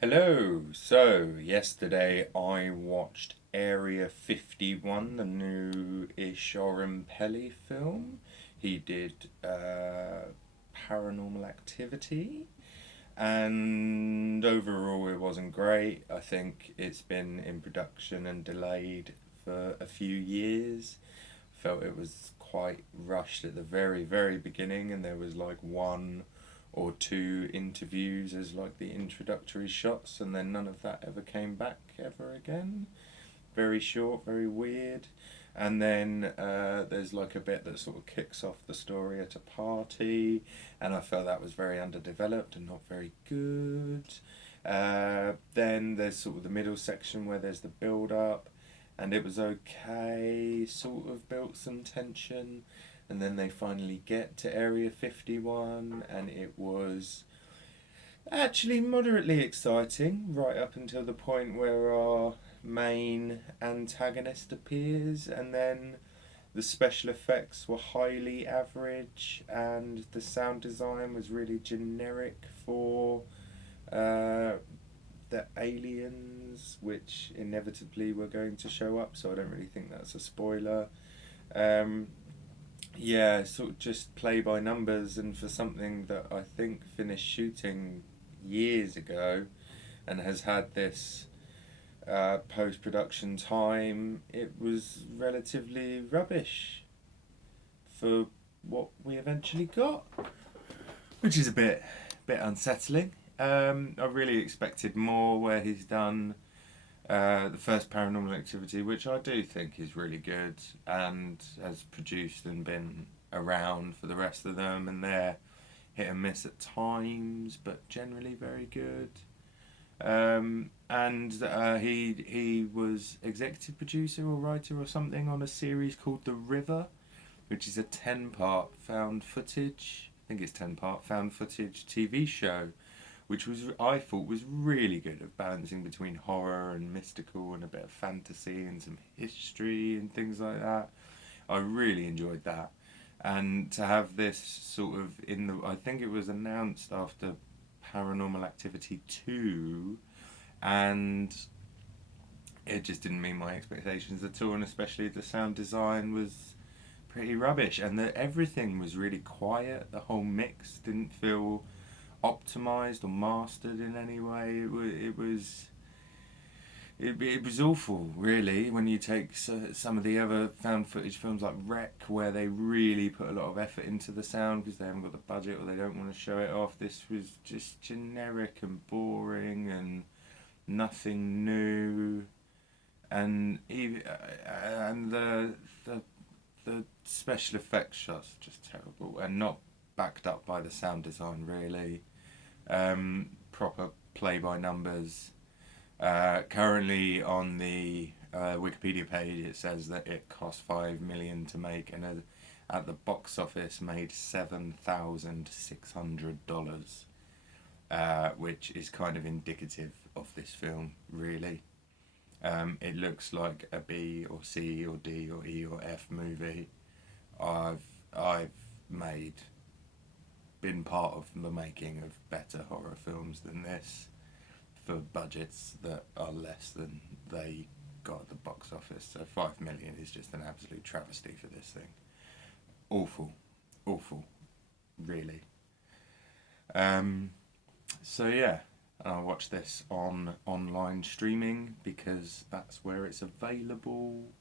Hello. So, yesterday I watched Area 51, the new-ish Oren Peli film. He did Paranormal Activity, and overall it wasn't great. I think it's been in production and delayed for a few years. Felt it was quite rushed at the very, very beginning, and there was like one or two interviews as like the introductory shots, and then none of that ever came back ever again. Very short, very weird. And then there's like a bit that sort of kicks off the story at a party, and I felt that was very underdeveloped and not very good. Then there's sort of the middle section where there's the build up, and it was okay, sort of built some tension, and then they finally get to Area 51, and it was actually moderately exciting right up until the point where our main antagonist appears, and then the special effects were highly average, and the sound design was really generic for uh, the aliens, which inevitably were going to show up, so I don't really think that's a spoiler. Um, yeah, sort of just play by numbers, and for something that I think finished shooting years ago and has had this post production time, it was relatively rubbish for what we eventually got, which is a bit unsettling. I really expected more where he's done the first Paranormal Activity, which I do think is really good and has produced and been around for the rest of them, and they're hit and miss at times, but generally very good. And he was executive producer or writer or something on a series called The River, which is a 10-part found footage. I think it's 10-part found footage TV show, which was I thought was really good at balancing between horror and mystical and a bit of fantasy and some history and things like that. I really enjoyed that, and to have this sort of in the I think it was announced after Paranormal Activity 2, and it just didn't meet my expectations at all, and especially the sound design was pretty rubbish, and everything was really quiet. The whole mix didn't feel optimized or mastered in any way. It was awful, really, when you take some of the other found footage films like Wreck, where they really put a lot of effort into the sound because they haven't got the budget or they don't want to show it off. This was just generic and boring and nothing new, and even and the special effects shots are just terrible and not backed up by the sound design, really. Proper play by numbers. Currently on the Wikipedia page, it says that it cost 5 million to make, and at the box office made $7,600, which is kind of indicative of this film, really. It looks like a B or C or D or E or F movie. I've made been part of the making of better horror films than this for budgets that are less than they got at the box office. So 5 million is just an absolute travesty for this thing. Awful, awful, really. Um, so yeah, I watched this on online streaming because that's where it's available.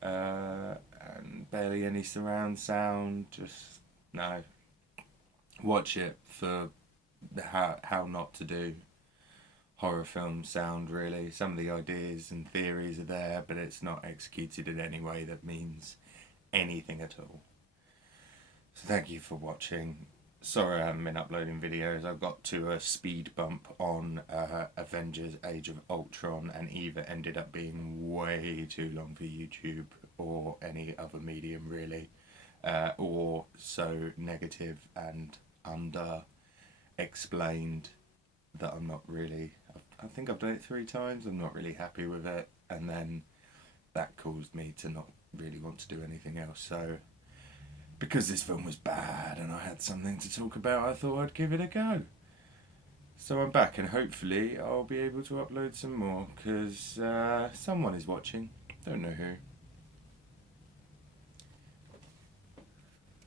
And barely any surround sound. Just no. Watch it for how not to do horror film sound, really. Some of the ideas and theories are there, but it's not executed in any way that means anything at all. So thank you for watching. Sorry I haven't been uploading videos. I've got to a speed bump on Avengers Age of Ultron, and either ended up being way too long for YouTube or any other medium, really, or so negative and under explained that I'm not really. I think I've done it 3 times. I'm not really happy with it, and then that caused me to not really want to do anything else. So, because this film was bad and I had something to talk about, I thought I'd give it a go. So I'm back, and hopefully I'll be able to upload some more because someone is watching. Don't know who.